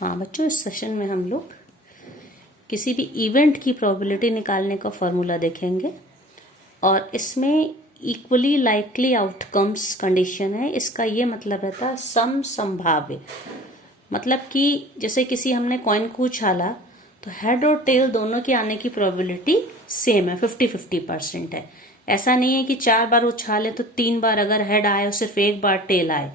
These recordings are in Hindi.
हाँ बच्चों, इस सेशन में हम लोग किसी भी इवेंट की प्रोबेबिलिटी निकालने का फॉर्मूला देखेंगे और इसमें इक्वली लाइकली आउटकम्स कंडीशन है। इसका ये मतलब रहता है सम संभाव्य, मतलब कि जैसे किसी हमने कॉइन को उछाला तो हेड और टेल दोनों के आने की प्रोबेबिलिटी सेम है, 50-50% है। ऐसा नहीं है कि 4 बार उछाले तो 3 बार अगर हेड आए और सिर्फ 1 बार टेल आए,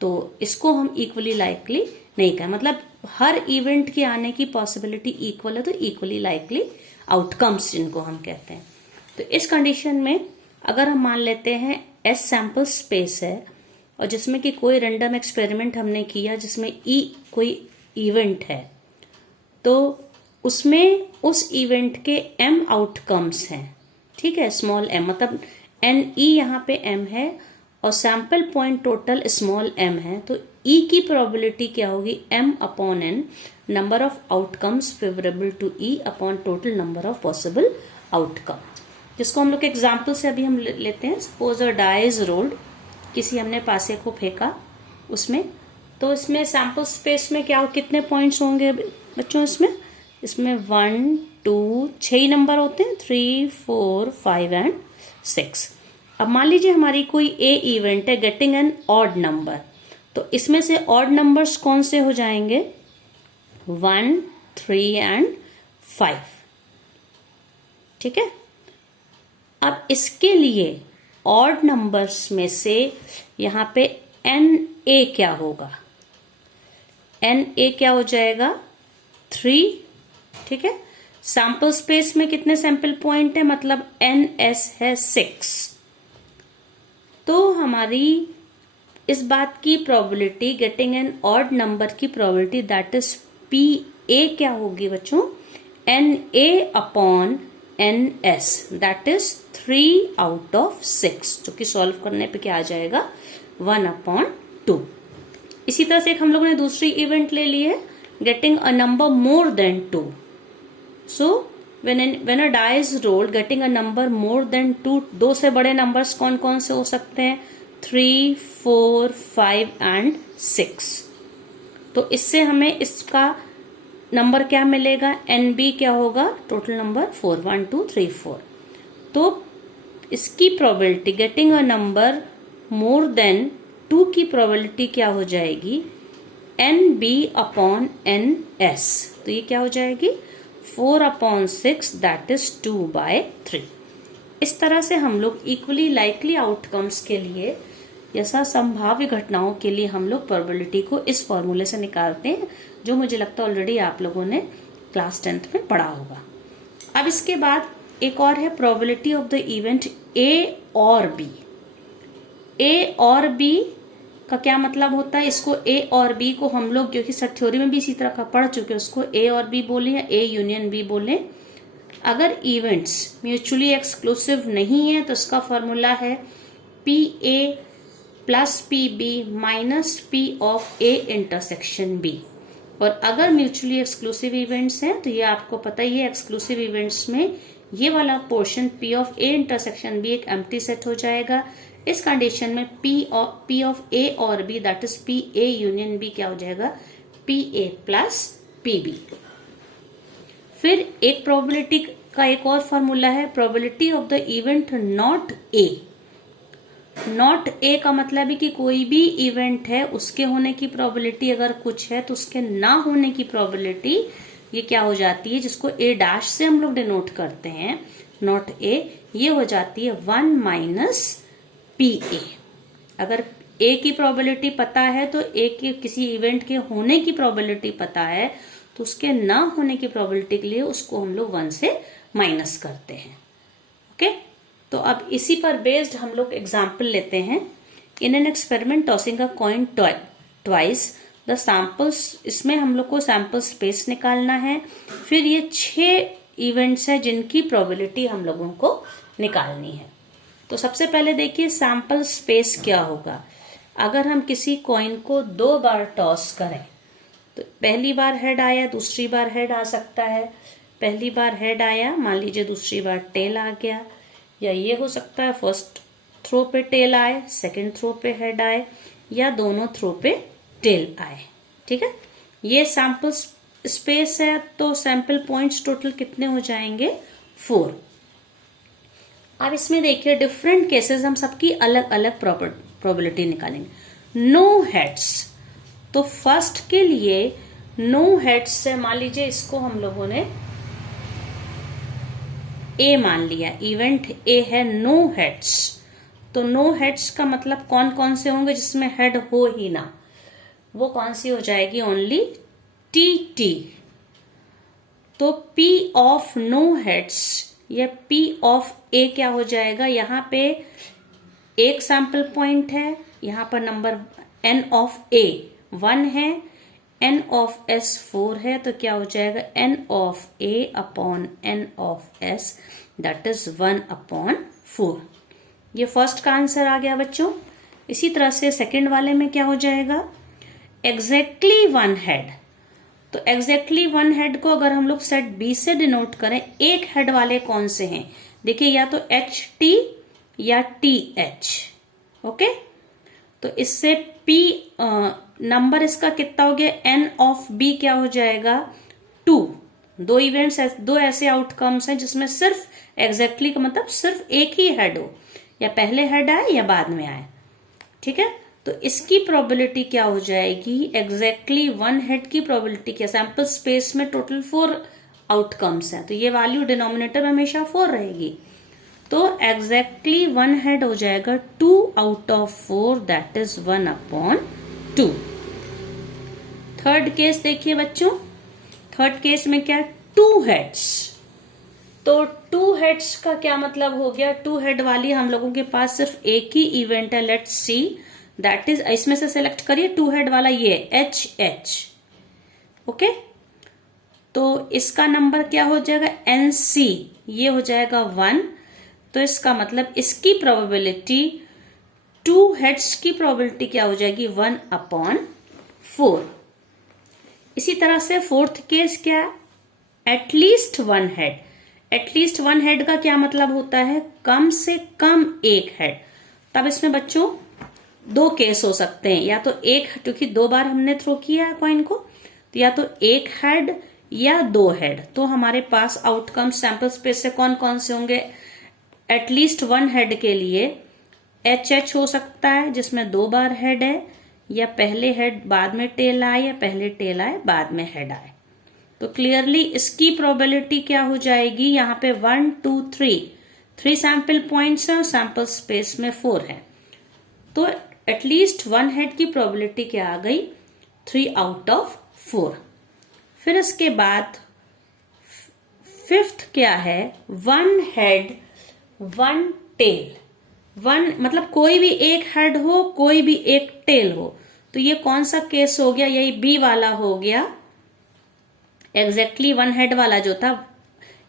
तो इसको हम इक्वली लाइकली नहीं कहें। मतलब हर इवेंट के आने की पॉसिबिलिटी इक्वल है, तो इक्वली लाइकली आउटकम्स जिनको हम कहते हैं। तो इस कंडीशन में अगर हम मान लेते हैं एस सैंपल स्पेस है और जिसमें कि कोई रैंडम एक्सपेरिमेंट हमने किया जिसमें कोई इवेंट है, तो उसमें उस इवेंट के एम आउटकम्स हैं, ठीक है, स्मॉल एम, मतलब एन ई यहाँ पे एम है और sample point total small M है, तो ई की प्रोबेबिलिटी क्या होगी, M upon N, number of outcomes favourable to E upon total number of possible outcome. जिसको हम लोग एग्जाम्पल से अभी हम लेते हैं। Suppose a die is rolled, किसी हमने पासे को फेंका उसमें, तो इसमें सैंपल स्पेस में क्या कितने पॉइंट्स होंगे बच्चों, इसमें 1 2 6 नंबर होते हैं, 3 4 5 एंड 6। अब मान लीजिए हमारी कोई ए इवेंट है गेटिंग एन ऑड नंबर, तो इसमें से ऑड नंबर्स कौन से हो जाएंगे, 1 3 एंड 5, ठीक है। अब इसके लिए ऑड नंबर्स में से यहां पे एन ए क्या होगा, एन ए क्या हो जाएगा 3, ठीक है। सैंपल स्पेस में कितने सैंपल पॉइंट है, मतलब एन एस है 6। तो हमारी इस बात की probability getting an odd number की probability that is P A क्या होगी बच्चों, n A upon N S, that is 3 out of 6, जो कि सॉल्व करने पे क्या आ जाएगा 1/2। इसी तरह से एक हम लोगों ने दूसरी इवेंट ले ली है getting a number more than 2। So when a die is rolled getting a number more than 2, 2 से बड़े नंबर्स कौन कौन से हो सकते हैं, 3 4 5 एंड 6। तो इससे हमें इसका नंबर क्या मिलेगा, एन बी क्या होगा, टोटल नंबर 4 1 2 3 4। तो इसकी probability getting a number more than 2 की प्रोबेबिलिटी क्या हो जाएगी, N B upon N S, तो ये क्या हो जाएगी 4/6, दैट इज 2/3। इस तरह से हम लोग इक्वली लाइकली आउटकम्स के लिए या संभाव्य घटनाओं के लिए हम लोग प्रोबेबिलिटी को इस फॉर्मूले से निकालते हैं, जो मुझे लगता है ऑलरेडी आप लोगों ने क्लास 10th में पढ़ा होगा। अब इसके बाद एक और है probability of the event A और बी। ए और बी का क्या मतलब होता है, इसको ए और बी को हम लोग, क्योंकि सर थ्योरी में भी इसी तरह का पढ़ चुके हैं, उसको ए और बी बोले या ए यूनियन बी बोले। अगर इवेंट्स म्यूचुअली एक्सक्लूसिव नहीं है तो इसका फॉर्मूला है P A plus P B minus P of A intersection B. और अगर म्यूचुअली एक्सक्लूसिव इवेंट्स हैं तो ये आपको पता ही है, एक्सक्लूसिव इवेंट्स में ये वाला portion P of A intersection B एक एम्प्टी सेट हो जाएगा। इस कंडीशन में पी ऑफ ए और B that is P A union B क्या हो जाएगा, P A plus P B. फिर एक प्रोबेबिलिटी का एक और फॉर्मूला है, probability of the event not A. Not A का मतलब है कि कोई भी इवेंट है उसके होने की प्रोबेबिलिटी अगर कुछ है तो उसके ना होने की प्रोबेबिलिटी ये क्या हो जाती है, जिसको ए डैश से हम लोग डिनोट करते हैं, नॉट ए, ये हो जाती है 1 माइनस पी ए। अगर ए की प्रोबेबिलिटी पता है तो ए के किसी इवेंट के होने की प्रोबेबिलिटी पता है, तो उसके ना होने की प्रोबेबिलिटी के लिए उसको हम लोग 1 से माइनस करते हैं। ओके, तो अब इसी पर बेस्ड हम लोग एग्जाम्पल लेते हैं। In an experiment tossing a coin twice the samples, इसमें हम लोग को सैंपल स्पेस निकालना है। फिर ये 6 इवेंट्स हैं जिनकी प्रोबेबिलिटी हम लोगों को निकालनी है। तो सबसे पहले देखिए सैंपल स्पेस क्या होगा। अगर हम किसी कॉइन को 2 बार टॉस करें, तो पहली बार हेड आया, दूसरी बार हेड आ सकता है। पहली बार हेड आया, मान लीजिए दूसरी बार टेल आ गया, या ये हो सकता है फर्स्ट थ्रो पे टेल आए, सेकंड थ्रो पे हेड आए, या दोनों थ्रो पे टेल आए, ठीक है। ये सैंपल स्पेस है तो सैंपल पॉइंट्स टोटल कितने हो जाएंगे 4। अब इसमें देखिए डिफरेंट केसेस हम सबकी अलग अलग प्रोबेबिलिटी निकालेंगे। नो हेड्स, तो फर्स्ट के लिए नो हेड्स से मान लीजिए इसको हम लोगों ने ए मान लिया, इवेंट ए है नो हेड्स। तो नो हेड्स का मतलब कौन कौन से होंगे जिसमें हेड हो ही ना, वो कौन सी हो जाएगी, ओनली टी टी। तो P ऑफ नो हेड्स या P ऑफ A क्या हो जाएगा, यहां पे एक सैंपल पॉइंट है, यहां पर नंबर N ऑफ A 1 है, N ऑफ S 4 है, तो क्या हो जाएगा N of A upon N of S that is 1/4। ये फर्स्ट का आंसर आ गया बच्चों। इसी तरह से सेकंड वाले में क्या हो जाएगा, एग्जैक्टली 1 हेड। तो एग्जैक्टली 1 हेड को अगर हम लोग सेट बी से डिनोट करें, एक हेड वाले कौन से हैं, देखिए या तो एच टी या टी एच। ओके, तो इससे पी नंबर इसका कितना हो गया, एन ऑफ बी क्या हो जाएगा 2। दो इवेंट्स, दो ऐसे आउटकम्स हैं जिसमें सिर्फ एग्जैक्टली का मतलब सिर्फ एक ही हेड हो, या पहले हेड आए या बाद में आए। ठीक है, तो इसकी प्रोबेबिलिटी क्या हो जाएगी, एग्जैक्टली 1 हेड की प्रोबेबिलिटी क्या, सैंपल स्पेस में टोटल 4 आउटकम्स हैं, तो ये वैल्यू डिनोमिनेटर हमेशा 4 रहेगी। तो एग्जैक्टली 1 हेड हो जाएगा 2 out of 4 that is 1/2। Third case देखिए बच्चों, थर्ड केस में क्या, 2 हेड्स। तो 2 हेड्स का क्या मतलब हो गया, 2 हेड वाली हम लोगों के पास सिर्फ एक ही इवेंट है, लेट्स सी दैट इज, इसमें से सिलेक्ट करिए 2 हेड वाला, ये एच एच। ओके, तो इसका नंबर क्या हो जाएगा NC, ये हो जाएगा 1। तो इसका मतलब इसकी प्रोबेबिलिटी 2 हेड्स की प्रोबेबिलिटी क्या हो जाएगी 1/4। इसी तरह से फोर्थ केस क्या, एटलीस्ट 1 हेड। एटलीस्ट 1 हेड का क्या मतलब होता है, कम से कम एक हेड। तब इसमें बच्चों 2 केस हो सकते हैं, या तो एक, क्योंकि 2 बार हमने थ्रो किया है कॉइन को, तो या तो एक हेड या 2 हेड। तो हमारे पास आउटकम सैंपल स्पेस से कौन कौन से होंगे, एटलीस्ट 1 हेड के लिए HH हो सकता है जिसमें 2 बार हेड है, या पहले हेड बाद में टेल आए, या पहले टेल आए बाद में हेड आए। तो क्लियरली इसकी प्रोबेबिलिटी क्या हो जाएगी, यहां पे 1 2 3 सैंपल पॉइंट्स हैं और सैंपल स्पेस में 4 है, तो एटलीस्ट 1 हेड की प्रोबेबिलिटी क्या आ गई 3/4। फिर इसके बाद फिफ्थ क्या है, 1 हेड 1 टेल। 1 मतलब कोई भी एक हेड हो, कोई भी एक टेल हो। तो ये कौन सा केस हो गया, यही बी वाला हो गया, एग्जैक्टली 1 हेड वाला जो था।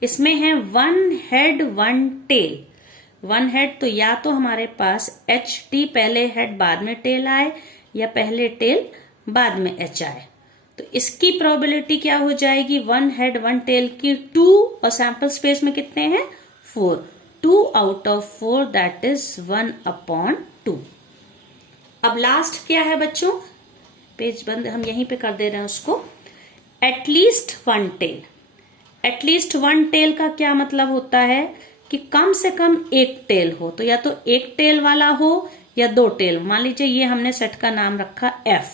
इसमें है 1 हेड 1 टेल। 1 हेड तो या तो हमारे पास HT पहले हेड बाद में टेल आए, या पहले टेल बाद में H आए। तो इसकी प्रोबेबिलिटी क्या हो जाएगी, 1 हेड 1 टेल की 2, और सैंपल स्पेस में कितने हैं 4, 2/4 दैट इज 1/2। अब लास्ट क्या है बच्चों, पेज बंद हम यहीं पे कर दे रहे हैं उसको, एटलीस्ट 1 टेल। एटलीस्ट 1 टेल का क्या मतलब होता है कि कम से कम एक टेल हो, तो या तो एक टेल वाला हो या 2 टेल। मान लीजिए ये हमने सेट का नाम रखा F,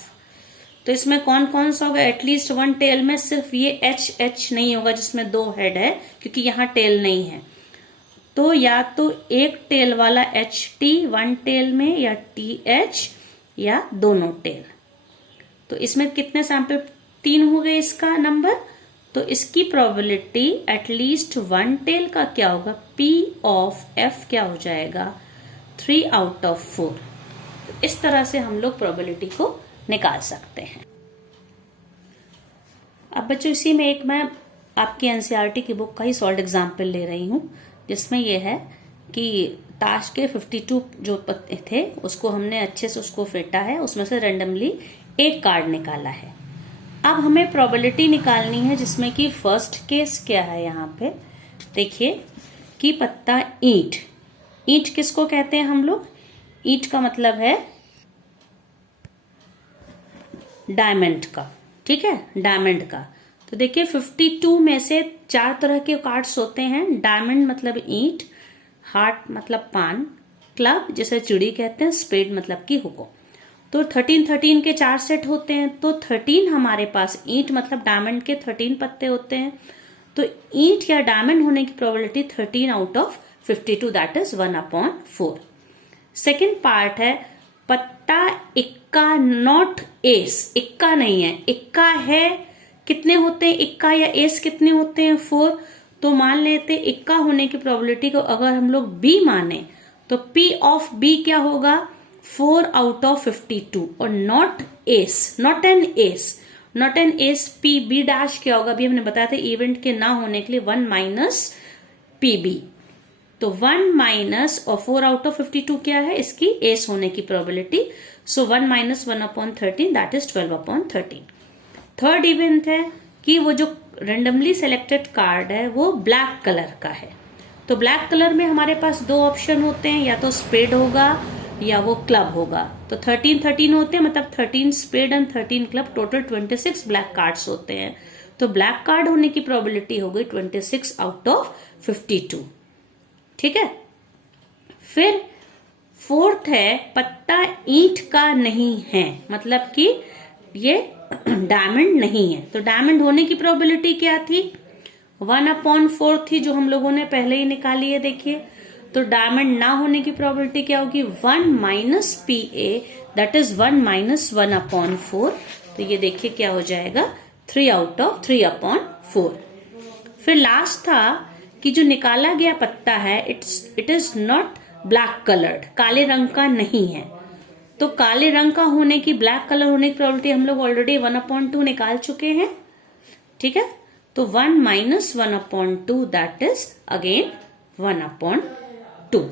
तो इसमें कौन कौन सा होगा, एटलीस्ट 1 टेल में सिर्फ ये HH नहीं होगा जिसमें 2 हेड है, क्योंकि यहां टेल नहीं है। तो या तो एक टेल वाला HT 1 टेल में, या TH, या दोनों टेल। तो इसमें कितने सैंपल, 3 हो गए इसका नंबर। तो इसकी प्रोबेबिलिटी एटलीस्ट 1 टेल का क्या होगा, P ऑफ F क्या हो जाएगा 3/4। तो इस तरह से हम लोग प्रोबेबिलिटी को निकाल सकते हैं। अब बच्चों इसी में एक मैं आपकी NCERT की बुक का ही सॉल्ड एग्जाम्पल ले रही हूं, जिसमें यह है कि ताश के 52 जो पत्ते थे उसको हमने अच्छे से उसको फेंटा है, उसमें से रेंडमली एक कार्ड निकाला है। अब हमें प्रोबेबिलिटी निकालनी है जिसमें कि फर्स्ट केस क्या है, यहाँ पे देखिए कि पत्ता ईंट। ईंट किसको कहते हैं हम लोग, ईंट का मतलब है डायमंड का। ठीक है, डायमंड का। तो देखिए 52 में से 4 तरह के कार्ड्स होते हैं। डायमंड मतलब ईंट, हार्ट मतलब पान, क्लब जैसे चिड़ी कहते हैं, स्पेड मतलब की हुको। तो 13 के 4 सेट होते हैं। तो 13 हमारे पास ईंट मतलब डायमंड के 13 पत्ते होते हैं। तो ईंट या डायमंड होने की probability 13 out of 52, that is 1/4। Second part है पत्ता इक्का नॉट एस, इक्का नहीं है, इक्का है कितने होते हैं, इक्का या एस कितने होते हैं, 4। तो मान लेते इक्का होने की प्रोबेबिलिटी को अगर हम लोग बी माने तो पी ऑफ बी क्या होगा, 4 आउट ऑफ 52। और not S, not N S, not N S P B dash क्या होगा, अभी हमने बताया था इवेंट के ना होने के लिए 1 माइनस पी बी। तो 1 माइनस और 4 आउट ऑफ 52 क्या है, इसकी एस होने की probability. So 1 minus 1/13 that is 12/13। Third event है कि वो जो रेंडमली सेलेक्टेड कार्ड है वो ब्लैक कलर का है। तो ब्लैक कलर में हमारे पास 2 ऑप्शन होते हैं, या तो स्पेड होगा या वो क्लब होगा। तो 13 होते हैं, मतलब 13 spade and 13 club, total 26 black cards होते हैं। तो ब्लैक कार्ड होने की प्रोबेबिलिटी हो गई 26 आउट ऑफ 52। ठीक है। फिर फोर्थ है पत्ता ईंट का नहीं है, मतलब कि ये डायमंड नहीं है। तो डायमंड होने की प्रोबेबिलिटी क्या थी, 1/4 थी, जो हम लोगों ने पहले ही निकाली है। देखिए तो डायमंड ना होने की प्रोबेबिलिटी क्या होगी, 1 minus P A, that is 1 minus 1/4। तो ये देखिए क्या हो जाएगा, 3 आउट ऑफ 3/4। फिर लास्ट था कि जो निकाला गया पत्ता है it is not black coloured, काले रंग का नहीं है। तो काले रंग का होने की, ब्लैक कलर होने की प्रोबेबिलिटी हम लोग ऑलरेडी 1/2 निकाल चुके हैं। ठीक है, तो 1 माइनस 1/2 दैट इज अगेन 1/2।